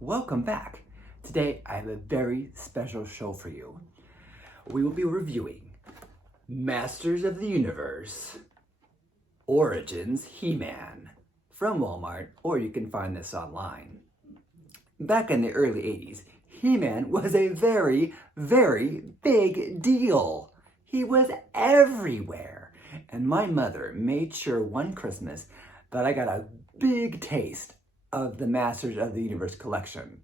welcome back. Today I have a very special show for you. We will be reviewing Masters of the Universe Origins He-Man from Walmart, or you can find this online. Back in the early 80s, He-Man was a very, very big deal. He was everywhere. And my mother made sure one Christmas that I got a big taste of the Masters of the Universe collection.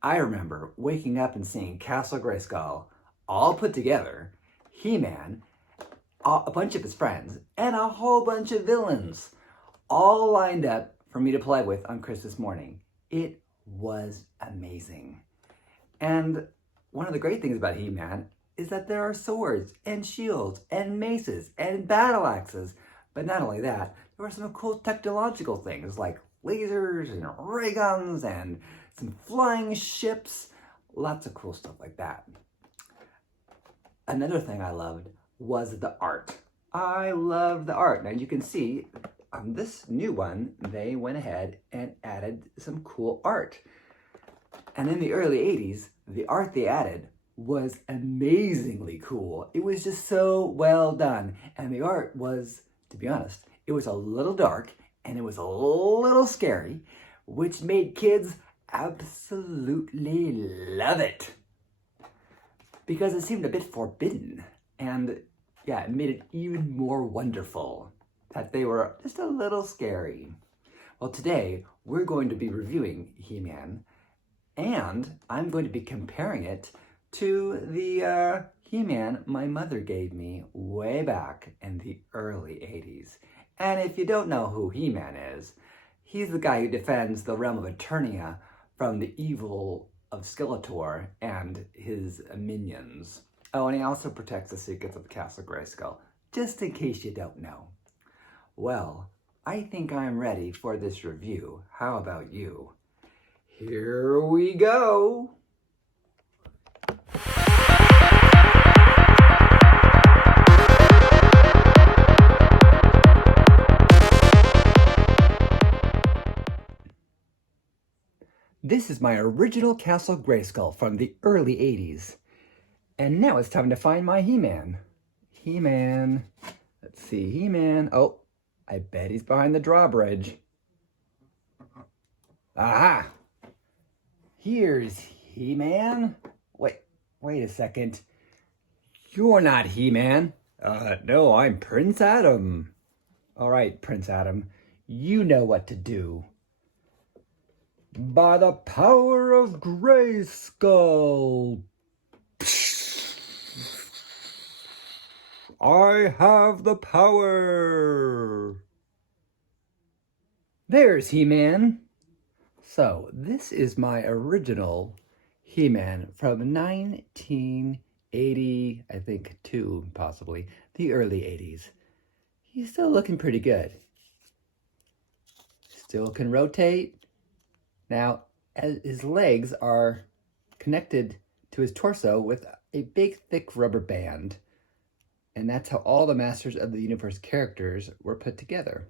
I remember waking up and seeing Castle Grayskull all put together, He-Man, a bunch of his friends, and a whole bunch of villains all lined up for me to play with on Christmas morning. It was amazing. And one of the great things about He-Man is that there are swords and shields and maces and battle axes. But not only that, there were some cool technological things like lasers and ray guns and some flying ships. Lots of cool stuff like that. Another thing I loved was the art. I love the art. Now you can see on this new one, they went ahead and added some cool art. And in the early 80s, the art they added was amazingly cool. It was just so well done. And the art was, to be honest, it was a little dark and it was a little scary, which made kids absolutely love it. Because it seemed a bit forbidden. And yeah, it made it even more wonderful that they were just a little scary. Well, today we're going to be reviewing He-Man, and I'm going to be comparing it to the He-Man my mother gave me way back in the early 80s. And if you don't know who He-Man is, he's the guy who defends the realm of Eternia from the evil of Skeletor and his minions. Oh, and he also protects the secrets of Castle Grayskull, just in case you don't know. Well, I think I'm ready for this review. How about you? Here we go! This is my original Castle Grayskull from the early 80s. And now it's time to find my He-Man. He-Man. Let's see, He-Man. Oh, I bet he's behind the drawbridge. Aha! Here's He-Man. Wait a second. You're not He-Man. No, I'm Prince Adam. All right, Prince Adam. You know what to do. By the power of Grayskull, I have the power. There's He-Man. So, this is my original He-Man from 1980, I think 2, possibly, the early 80s. He's still looking pretty good. Still can rotate. Now, his legs are connected to his torso with a big, thick rubber band. And that's how all the Masters of the Universe characters were put together.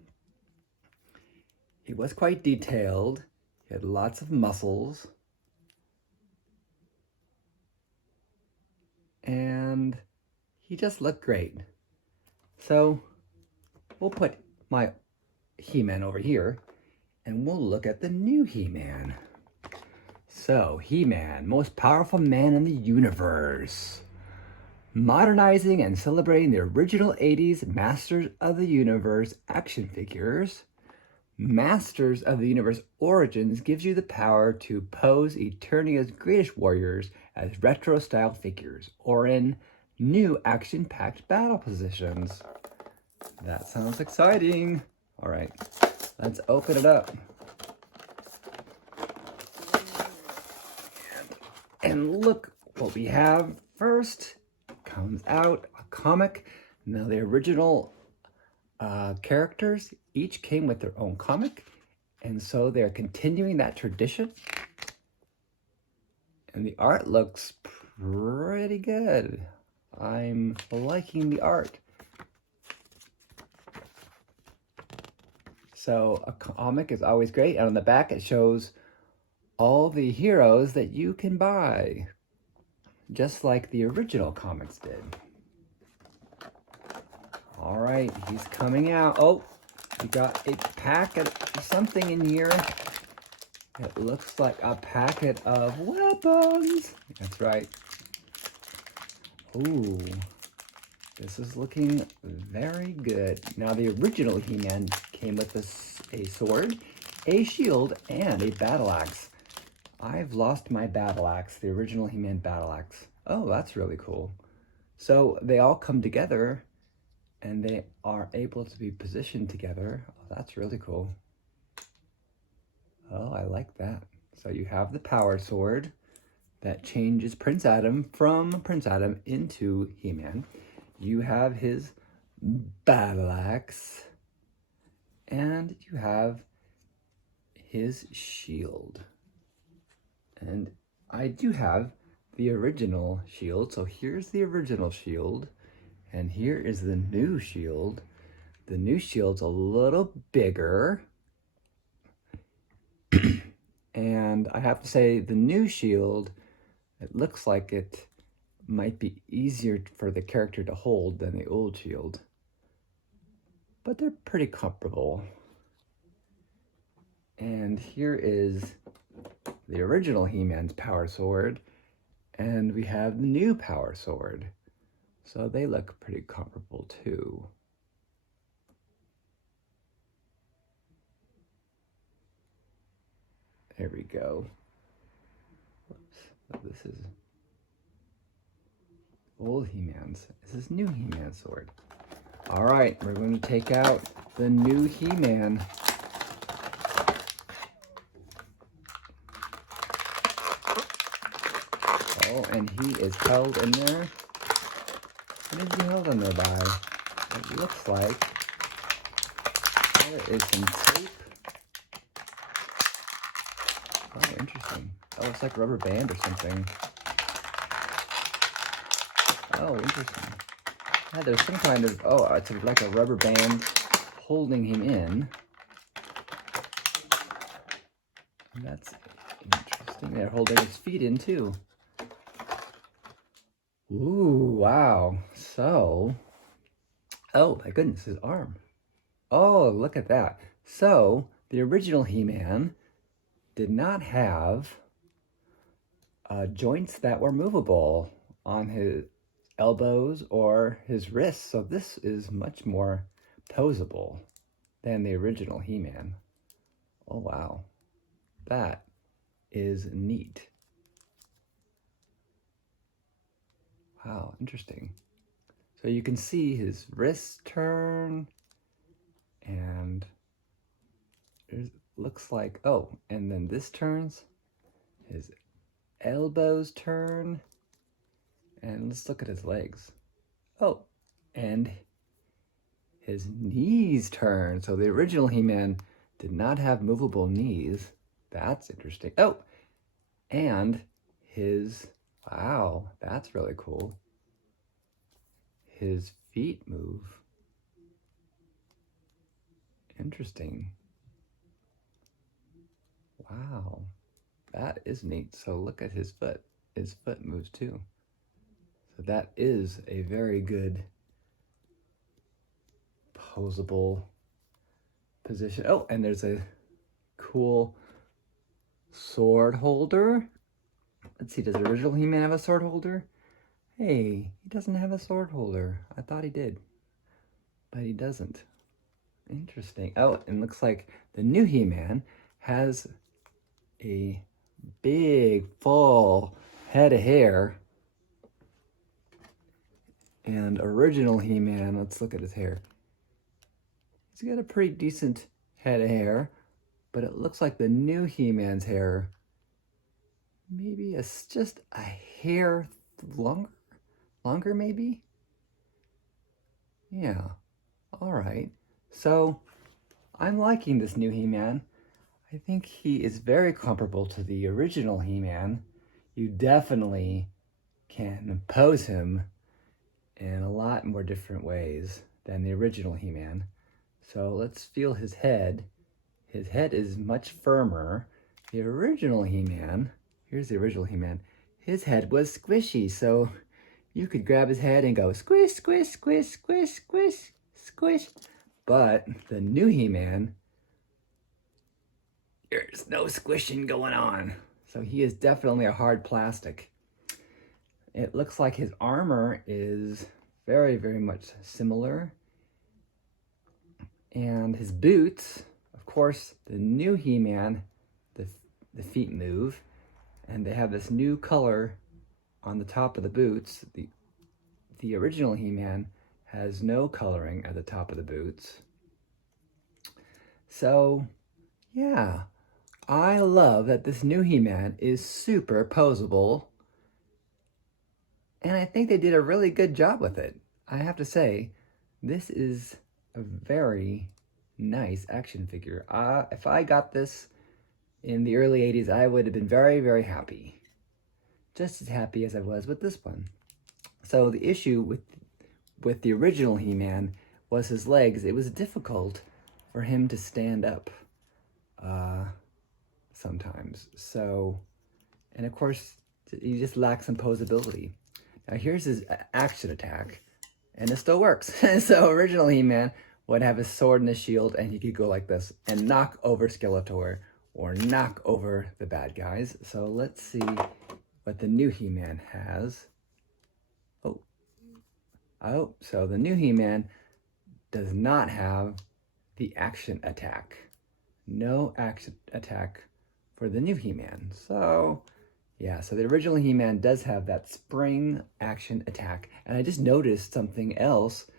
He was quite detailed. He had lots of muscles. And he just looked great. So, we'll put my He-Man over here. And we'll look at the new He-Man. So, He-Man, most powerful man in the universe. Modernizing and celebrating the original 80s Masters of the Universe action figures, Masters of the Universe Origins gives you the power to pose Eternia's greatest warriors as retro-style figures, or in new action-packed battle positions. That sounds exciting. All right. Let's open it up. And look what we have first. Comes out a comic. Now the original characters each came with their own comic. And so they're continuing that tradition. And the art looks pretty good. I'm liking the art. So a comic is always great. And on the back it shows all the heroes that you can buy, just like the original comics did. All right, he's coming out. Oh, we got a packet of something in here. It looks like a packet of weapons. That's right. Ooh, this is looking very good. Now, the original He-Man came with a sword, a shield, and a battle axe. I've lost my battle axe, the original He-Man battle axe. Oh, that's really cool. So they all come together and they are able to be positioned together. Oh, that's really cool. Oh, I like that. So you have the power sword that changes Prince Adam from Prince Adam into He-Man. You have his battle axe, and you have his shield. And I do have the original shield. So here's the original shield, and here is the new shield. The new shield's a little bigger. And I have to say, the new shield, it looks like it might be easier for the character to hold than the old shield. But they're pretty comparable. And here is the original He-Man's power sword, and we have the new power sword. So they look pretty comparable too. There we go. Whoops. Oh, this is old He-Man's. This is new He-Man's sword. All right, we're going to take out the new He-Man. Oh, and he is held in there. What is he held in there by? It looks like there is some tape. Oh, interesting. Oh, it's like a rubber band or something. Oh, interesting. Yeah, there's some kind of, oh, it's like a rubber band holding him in. And that's interesting. They're holding his feet in too. Ooh, wow. So, oh my goodness, his arm. Oh, look at that. So, the original He-Man did not have joints that were movable on his elbows or his wrists. So this is much more posable than the original He-Man. Oh, wow. That is neat. Wow, interesting. So you can see his wrists turn, and it looks like, oh, and then this turns, his elbows turn, and let's look at his legs. Oh, and his knees turn. So the original He-Man did not have movable knees. That's interesting. Oh, and his, wow, that's really cool. His feet move. Interesting. Wow, that is neat. So look at his foot. His foot moves too. So that is a very good posable position. Oh, and there's a cool sword holder. Let's see, does the original He-Man have a sword holder? Hey, he doesn't have a sword holder. I thought he did, but he doesn't. Interesting. Oh, and looks like the new He-Man has a big, full head of hair. And original He-Man, let's look at his hair. He's got a pretty decent head of hair, but it looks like the new He-Man's hair, maybe it's just a hair longer maybe? Yeah, all right. So I'm liking this new He-Man. I think he is very comparable to the original He-Man. You definitely can pose him in a lot more different ways than the original He-Man. So let's feel his head. His head is much firmer. The original He-Man, here's the original He-Man, his head was squishy, so you could grab his head and go squish, squish, squish, squish, squish, squish. But the new He-Man, there's no squishing going on. So he is definitely a hard plastic. It looks like his armor is very, very much similar. And his boots, of course, the new He-Man, the feet move, and they have this new color on the top of the boots. The original He-Man has no coloring at the top of the boots. So, yeah, I love that this new He-Man is super posable, and I think they did a really good job with it. I have to say, this is a very nice action figure. If I got this in the early 80s, I would have been very, very happy. Just as happy as I was with this one. So the issue with the original He-Man was his legs. It was difficult for him to stand up sometimes. So, and of course, he just lacks some posability. Now here's his action attack, and it still works. So original He-Man would have his sword and his shield, and he could go like this and knock over Skeletor or knock over the bad guys. So let's see what the new He-Man has. Oh, so the new He-Man does not have the action attack. No action attack for the new He-Man. So, yeah, so the original He-Man does have that spring action attack. And I just noticed something else.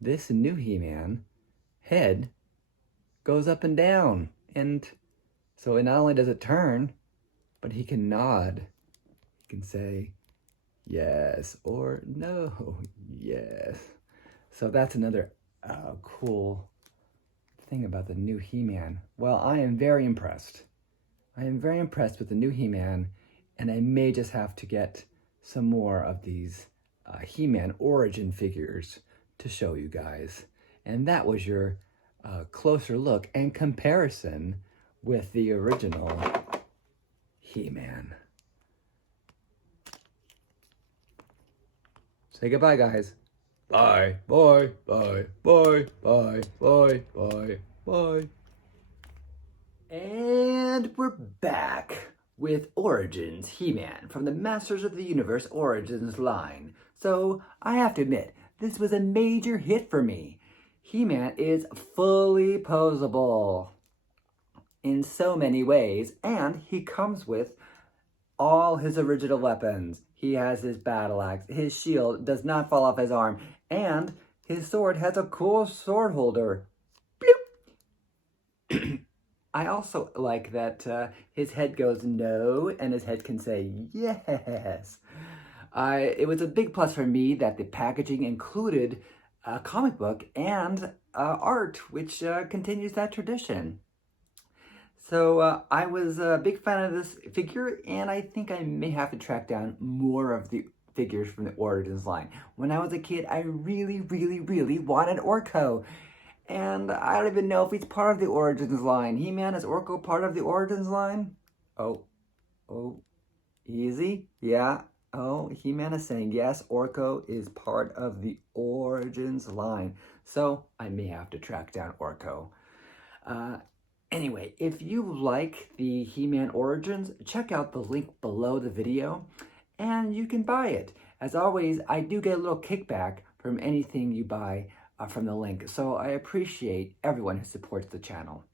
This new He-Man head goes up and down. And so it not only does it turn, but he can nod. He can say yes or no, yes. So that's another cool thing about the new He-Man. Well, I am very impressed. I am very impressed with the new He-Man, and I may just have to get some more of these He-Man origin figures to show you guys. And that was your closer look and comparison with the original He-Man. Say goodbye, guys. Bye, bye, bye, bye, bye, bye, bye, bye. And we're back with Origins He-Man from the Masters of the Universe Origins line. So I have to admit, this was a major hit for me. He-Man is fully posable in so many ways, and he comes with all his original weapons. He has his battle axe, his shield does not fall off his arm, and his sword has a cool sword holder. Bloop! I also like that his head goes no, and his head can say yes. It was a big plus for me that the packaging included a comic book and art, which continues that tradition. So I was a big fan of this figure, and I think I may have to track down more of the figures from the Origins line. When I was a kid, I really, really, really wanted Orko. And I don't even know if he's part of the Origins line. He-Man, is Orko part of the Origins line? Oh, easy? Yeah. Oh, He-Man is saying yes, Orko is part of the Origins line. So I may have to track down Orko. Anyway, if you like the He-Man Origins, check out the link below the video, and you can buy it. As always, I do get a little kickback from anything you buy from the link, so I appreciate everyone who supports the channel.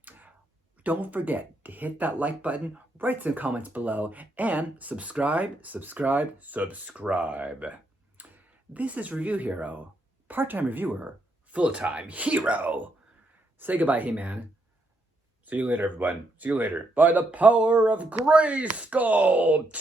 Don't forget to hit that like button, write some comments below, and subscribe. This is Review Hero, part-time reviewer, full-time hero. Say goodbye, He-Man. See you later, everyone. See you later. By the power of Grayskull!